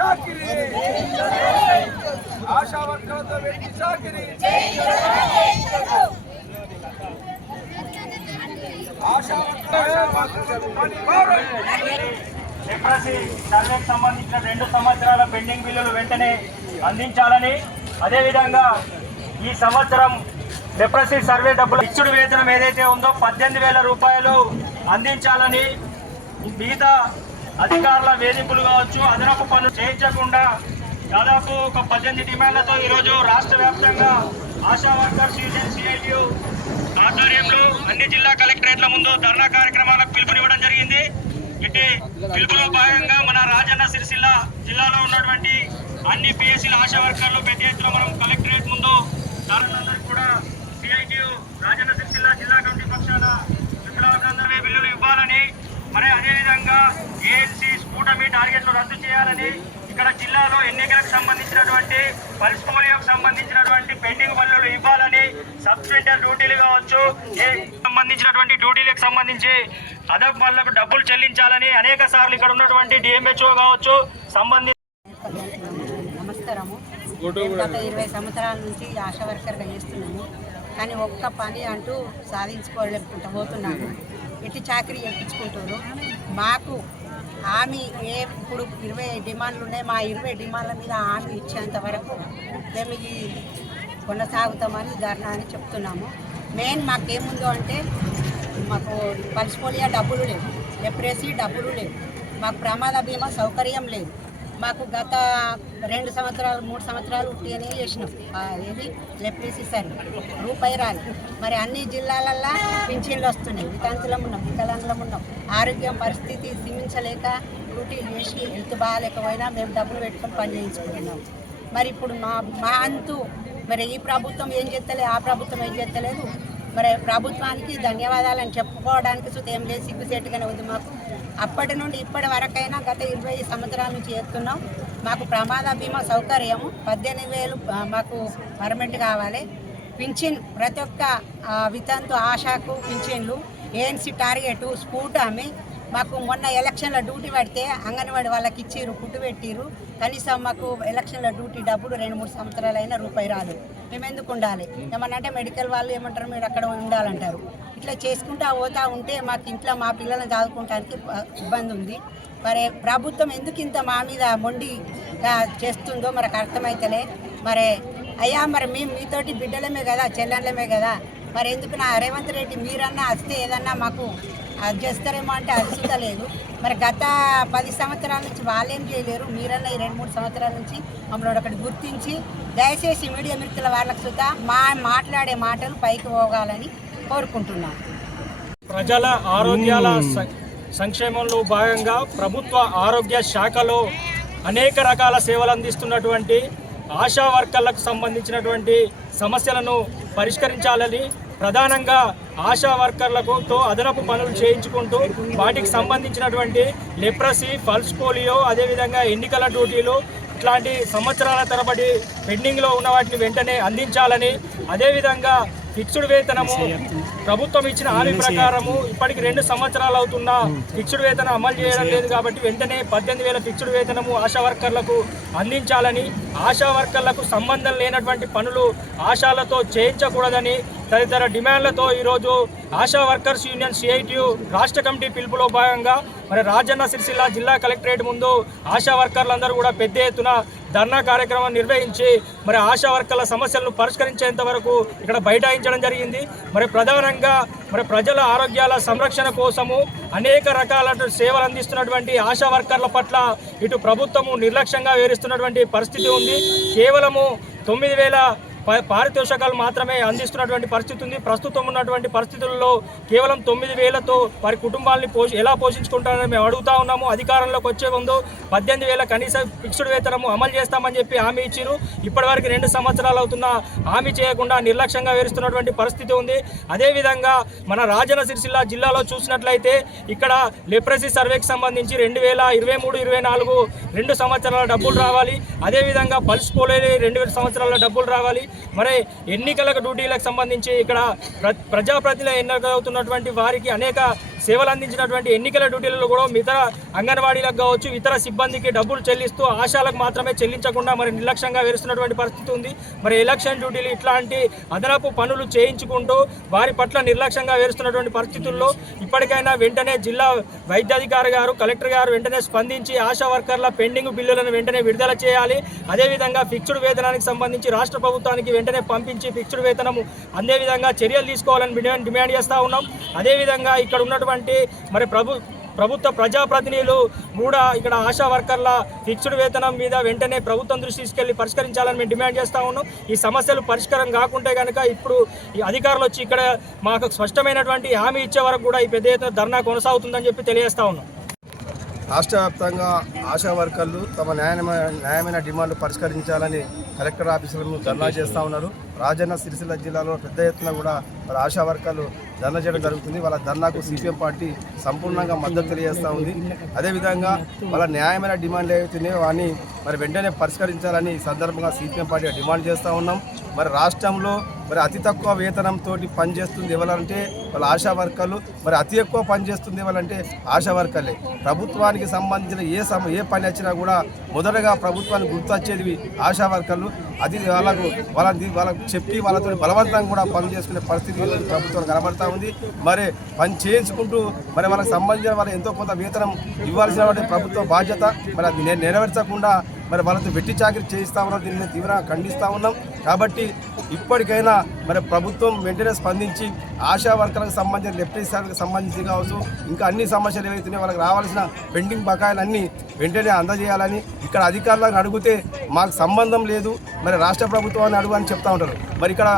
చాకిరి ఆశా వర్కర్లతో వెట్టి చాకిరి లెప్రసీ సర్వేకి సంబంధించిన 2 సంవత్సరాల పెండింగ్ బిల్లులు వెంటనే అందించాలని, అదేవిధంగా ఈ సంవత్సరం లెప్రసీ సర్వే డబ్బులు ఫిక్స్డ్ వేతనం ఏదైతే ఉందో 18,000 రూపాయలు అందించాలని, మిగతా అధికారుల వేధింపులు కావచ్చు, అదనపు పనులు చేయించకుండా దాదాపు ఒక 18 డిమాండ్లతో ఈరోజు రాష్ట్ర వ్యాప్తంగా ఆశా వర్కర్స్ యూనియన్ సిఐటియు ఆధ్వర్యంలో అన్ని జిల్లా కలెక్టరేట్ల ముందు ధర్నా కార్యక్రమాలకు పిలుపునివ్వడం జరిగింది. ఇటు పిలుపులో భాగంగా మన రాజన్న సిరిసిల్ల జిల్లాలో ఉన్నటువంటి అన్ని పిఎస్సీల ఆశా వర్కర్లు పెద్ద ఎత్తున మనం కలెక్టరేట్ ముందు ధర్నాలందరికీ కూడా సిఐటియు రాజన్న సిరిసిల్ల జిల్లా కమిటీ పక్షాన వికలాంగులందరినీ బిల్లులు ఇవ్వాలని, మరి అదేవిధంగా ఏఎన్సీ కూటమి టార్గెట్లు రద్దు చేయాలని, ఇక్కడ జిల్లాలో ఎన్నికలకు సంబంధించినటువంటి పల్స్ పోలియోకు సంబంధించినటువంటి పెండింగ్ పనులు ఇవ్వాలని, సబ్ సెంటర్ డ్యూటీలు కావచ్చు, సంబంధించినటువంటి డ్యూటీలకు సంబంధించి అదనపు పనులకు డబ్బులు చెల్లించాలని అనేక సార్లు ఇక్కడ ఉన్నటువంటి డిఎంహెచ్ఓ కావచ్చు సంబంధించి. నమస్కారము. గత 20 సంవత్సరాల నుంచి ఆశా వర్కర్గా చేస్తున్నాము, కానీ ఒక్క పని అంటూ సాధించుకోలేకుంటూ పోతున్నాము. ఎట్టి చాకరీ ఎక్కించుకుంటారు. మాకు హామీ ఇప్పుడు 20 డిమాండ్లు ఉన్నాయి. మా 20 డిమాండ్ల మీద హామీ ఇచ్చేంత వరకు మేము ఈ కొనసాగుతామని ధర్నా అని చెప్తున్నాము. మెయిన్ మాకేముందో అంటే మాకు పల్స్ పోలియో డబ్బులు లేవు, లెప్రసీ డబ్బులు లేవు, మాకు ప్రమాద బీమా సౌకర్యం లేదు. మాకు గత 2 సంవత్సరాలు 3 సంవత్సరాలు ఉట్టిగానే చేసినాం. ఏది లెప్రసీ సర్వే రూపాయి రాలి. మరి అన్ని జిల్లాలల్లో పింఛన్లు వస్తున్నాయి. వితంతులం ఉన్నాం, వికలాంగులం ఉన్నాం. ఆరోగ్యం పరిస్థితి సిమించలేక డ్యూటీలు చేసి హెల్త్ బాగాలేకపోయినా మేము డబ్బులు పెట్టుకొని పని చేయించుకుంటున్నాం. మరి ఇప్పుడు మా అంతు మరి ఈ ప్రభుత్వం ఏం చేస్తలేదు, ఆ ప్రభుత్వం ఏం చేస్తలేదు. మరి ప్రభుత్వానికి ధన్యవాదాలని చెప్పుకోవడానికి సుతం ఏం లేదు, సిగ్గుసేటుగానే ఉంది మాకు. అప్పటి నుండి ఇప్పటి వరకైనా గత 20 సంవత్సరాల నుంచి చేస్తున్నాం. మాకు ప్రమాద బీమా సౌకర్యము 18,000 మాకు పర్మనెంట్ కావాలి. పింఛన్ ప్రతి ఒక్క వితంతు ఆశాకు పింఛన్లు, ఏఎన్సీ టార్గెట్ స్కూట్ ఆమె మాకు మొన్న ఎలక్షన్ల డ్యూటీ పడితే అంగన్వాడీ వాళ్ళకి ఇచ్చిర్రు, పుట్టు పెట్టిర్రు. కనీసం మాకు ఎలక్షన్ల డ్యూటీ డబ్బులు 2-3 సంవత్సరాలు అయినా రూపాయి రాదు. మేము ఎందుకు ఉండాలి? ఏమన్నంటే మెడికల్ వాళ్ళు ఏమంటారు, మీరు అక్కడ ఉండాలంటారు. ఇట్లా చేసుకుంటూ పోతా ఉంటే మాకు ఇంట్లో మా పిల్లల్ని చదువుకోవడానికి ఇబ్బంది ఉంది. మరి ప్రభుత్వం ఎందుకు ఇంత మా మీద మొండిగా చేస్తుందో మనకు అర్థమైతలే. మరి అయ్యా మరి మేము మీతోటి బిడ్డలమే కదా, చెల్లెళ్ళమే కదా, మరి ఎందుకు నా రేవంత్ రెడ్డి మీరన్నా వస్తే ఏదన్నా మాకు అది చేస్తారేమో అంటే అది చూడలేదు. మరి గత 10 సంవత్సరాల నుంచి వాళ్ళేం చేయలేరు, మీరన్నా ఈ 2-3 సంవత్సరాల నుంచి మమ్మల్ని ఒకటి గుర్తించి దయచేసి మీడియా మిత్రుల వాళ్ళకి సుతా మాట్లాడే మాటలు పైకి పోగాలని కోరుకుంటున్నాం. ప్రజల ఆరోగ్యాల సంక్షేమంలో భాగంగా ప్రభుత్వ ఆరోగ్య శాఖలో అనేక రకాల సేవలు అందిస్తున్నటువంటి ఆశా వర్కర్లకు సంబంధించినటువంటి సమస్యలను పరిష్కరించాలని, ప్రధానంగా ఆశా వర్కర్లతో అదనపు పనులు చేయించుకుంటూ వాటికి సంబంధించినటువంటి లెప్రసీ, పల్స్ పోలియో, అదేవిధంగా ఎన్నికల డ్యూటీలు ఇట్లాంటి సంవత్సరాల తరబడి పెండింగ్లో ఉన్న వాటిని వెంటనే అందించాలని, అదేవిధంగా ఫిక్స్డ్ వేతనము ప్రభుత్వం ఇచ్చిన హామీ ప్రకారము ఇప్పటికి 2 సంవత్సరాలు అవుతున్నా ఫిక్స్డ్ వేతనం అమలు చేయడం లేదు. కాబట్టి వెంటనే 18,000 ఫిక్స్డ్ వేతనము ఆశా వర్కర్లకు అందించాలని, ఆశా వర్కర్లకు సంబంధం లేనటువంటి పనులు ఆశాలతో చేయించకూడదని తదితర డిమాండ్లతో ఈరోజు ఆశా వర్కర్స్ యూనియన్ సిఐటియు రాష్ట్ర కమిటీ పిలుపులో భాగంగా మరి రాజన్న సిరిసిల్ల జిల్లా కలెక్టరేట్ ముందు ఆశా వర్కర్లందరూ కూడా పెద్ద ఎత్తున ధర్నా కార్యక్రమం నిర్వహించి మరి ఆశా వర్కర్ల సమస్యలను పరిష్కరించేంత వరకు ఇక్కడ బైఠాయించడం జరిగింది. మరి ప్రధానంగా మరి ప్రజల ఆరోగ్యాల సంరక్షణ కోసము అనేక రకాల సేవలు అందిస్తున్నటువంటి ఆశా వర్కర్ల పట్ల ఇటు ప్రభుత్వము నిర్లక్ష్యంగా వ్యవహరిస్తున్నటువంటి పరిస్థితి ఉంది. కేవలము 9,000 పారితోషికాలు మాత్రమే అందిస్తున్నటువంటి పరిస్థితి ఉంది. ప్రస్తుతం ఉన్నటువంటి పరిస్థితుల్లో కేవలం 9,000తో వారి కుటుంబాలని ఎలా పోషించుకుంటారని మేము అడుగుతా ఉన్నాము. అధికారంలోకి వచ్చే ముందు 18,000 కనీస ఫిక్స్డ్ వేతనము అమలు చేస్తామని చెప్పి హామీ ఇచ్చారు. ఇప్పటివరకు 2 సంవత్సరాలు అవుతున్నా హామీ చేయకుండా నిర్లక్ష్యంగా వ్యవహరిస్తున్నటువంటి పరిస్థితి ఉంది. అదేవిధంగా మన రాజన్న సిరిసిల్ల జిల్లాలో చూసినట్లయితే ఇక్కడ లెప్రసీ సర్వేకి సంబంధించి 2023-24 2 సంవత్సరాల డబ్బులు రావాలి. అదేవిధంగా పల్స్ పోలియో 2 సంవత్సరాల డబ్బులు రావాలి. మరి ఎన్నికలకు డ్యూటీలకు సంబంధించి ఇక్కడ ప్రజాప్రతినిధులు ఎన్నికవుతున్నటువంటి వారికి అనేక సేవలు అందించినటువంటి ఎన్నికల డ్యూటీలలో కూడా ఇతర అంగన్వాడీలకు కావచ్చు ఇతర సిబ్బందికి డబ్బులు చెల్లిస్తూ ఆశాలకు మాత్రమే చెల్లించకుండా మరి నిర్లక్ష్యంగా వేస్తున్నటువంటి పరిస్థితి ఉంది. మరి ఎలక్షన్ డ్యూటీలు ఇట్లాంటి అదనపు పనులు చేయించుకుంటూ వారి పట్ల నిర్లక్ష్యంగా వేస్తున్నటువంటి పరిస్థితుల్లో ఇప్పటికైనా వెంటనే జిల్లా వైద్యాధికారి గారు కలెక్టర్ గారు వెంటనే స్పందించి ఆశా వర్కర్ల పెండింగ్ బిల్లులను వెంటనే విడుదల చేయాలి. అదేవిధంగా ఫిక్స్డ్ వేతనానికి సంబంధించి రాష్ట్ర ప్రభుత్వానికి వెంటనే పంపించి ఫిక్స్డ్ వేతనము అందే విధంగా చర్యలు తీసుకోవాలని డిమాండ్ చేస్తూ ఉన్నాం. అదేవిధంగా ఇక్కడ ఉన్నటువంటి మరి ప్రభుత్వ ప్రజాప్రతినిధులు కూడా ఇక్కడ ఆశా వర్కర్ల ఫిక్స్డ్ వేతనం మీద వెంటనే ప్రభుత్వం దృష్టి తీసుకెళ్లి పరిష్కరించాలని మేము డిమాండ్ చేస్తూ ఉన్నాం. ఈ సమస్యలు పరిష్కారం కాకుంటే కనుక ఇప్పుడు ఈ అధికారులు వచ్చి ఇక్కడ మాకు స్పష్టమైనటువంటి హామీ ఇచ్చే వరకు కూడా ఈ పెద్ద ఎత్తున ధర్నా కొనసాగుతుందని చెప్పి తెలియజేస్తా ఉన్నాం. రాష్ట్ర వ్యాప్తంగా ఆశా వర్కర్లు తమ న్యాయమైన డిమాండ్లు పరిష్కరించాలని కలెక్టర్ ఆఫీసులను ధర్నా చేస్తూ ఉన్నారు. రాజన్న సిరిసిల్ల జిల్లాలో పెద్ద ఎత్తున కూడా మరి ఆశా వర్కర్లు ధర్నా చేయడం జరుగుతుంది. వాళ్ళ ధర్నాకు సిపిఎం పార్టీ సంపూర్ణంగా మద్దతు తెలియజేస్తూ ఉంది. అదేవిధంగా వాళ్ళ న్యాయమైన డిమాండ్లు ఏవైతున్నాయో వాటిని మరి వెంటనే పరిష్కరించాలని ఈ సందర్భంగా సిపిఎం పార్టీ డిమాండ్ చేస్తూ ఉన్నాం. మరి రాష్ట్రంలో మరి అతి తక్కువ వేతనంతో పనిచేస్తుంది ఎవరంటే వాళ్ళ ఆశా వర్కర్లు, మరి అతి ఎక్కువ పనిచేస్తుంది ఎవరంటే ఆశా వర్కర్లే. ప్రభుత్వానికి సంబంధించిన ఏ పని వచ్చినా కూడా మొదటగా ప్రభుత్వానికి గుర్తొచ్చేది ఆశా వర్కర్లు. అది వాళ్ళకు చెప్పి వాళ్ళతో బలవంతంగా కూడా పనులు చేసుకునే పరిస్థితి ప్రభుత్వం కనబడతా ఉంది. మరి పని చేయించుకుంటూ మరి వాళ్ళకి సంబంధించిన వాళ్ళకి ఎంతో కొంత వేతనం ఇవ్వాల్సిన ప్రభుత్వ బాధ్యత మరి అది నెరవేర్చకుండా మరి వాళ్ళతో వెట్టి చాకరీ చేయిస్తా ఉన్నాం. దీన్ని తీవ్రంగా ఖండిస్తూ ఉన్నాం. కాబట్టి ఇప్పటికైనా మరి ప్రభుత్వం వెంటనే స్పందించి ఆశా వర్కర్లకు సంబంధించిన లెఫ్టినెంట్కి సంబంధించి కావచ్చు ఇంకా అన్ని సమస్యలు ఏవైతున్నాయో వాళ్ళకి రావాల్సిన పెండింగ్ బకాయిలన్నీ వెంటనే అందజేయాలని ఇక్కడ అధికారులను అడిగితే మాకు సంబంధం లేదు మరి రాష్ట్ర ప్రభుత్వాన్ని అడుగు అని చెప్తా ఉంటారు. మరి ఇక్కడ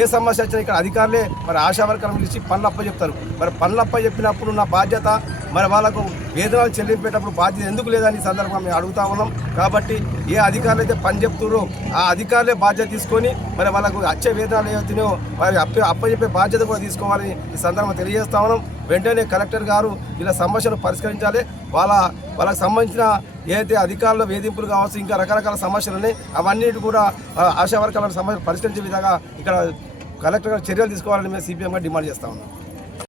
ఏ సమస్య వచ్చినా ఇక్కడ అధికారులే మరి ఆశా వర్కర్లను పిలిచి పనులప్ప చెప్తారు. మరి పనులప్ప చెప్పినప్పుడు నా బాధ్యత మరి వాళ్ళకు వేతనాలు చెల్లింపేటప్పుడు బాధ్యత ఎందుకు లేదని ఈ సందర్భంగా మేము అడుగుతా ఉన్నాం. కాబట్టి ఏ అధికారులు అయితే పని చెప్తున్నారో ఆ అధికారులే బాధ్యత తీసుకొని మరి వాళ్ళకు వచ్చే వేతనాలు ఏవైతున్నాయో వారి అప్పచెప్పే బాధ్యత కూడా తీసుకోవాలని ఈ సందర్భంగా తెలియజేస్తా ఉన్నాం. వెంటనే కలెక్టర్ గారు ఇలా సమస్యను పరిష్కరించాలి. వాళ్ళకి సంబంధించిన ఏదైతే అధికారుల వేధింపులు కావచ్చు ఇంకా రకరకాల సమస్యలు ఉన్నాయి అవన్నీ కూడా ఆశా వర్గాల సమస్యలు పరిష్కరించే విధంగా ఇక్కడ కలెక్టర్ గారు చర్యలు తీసుకోవాలని మేము సిపిఎంగా డిమాండ్ చేస్తా ఉన్నాం.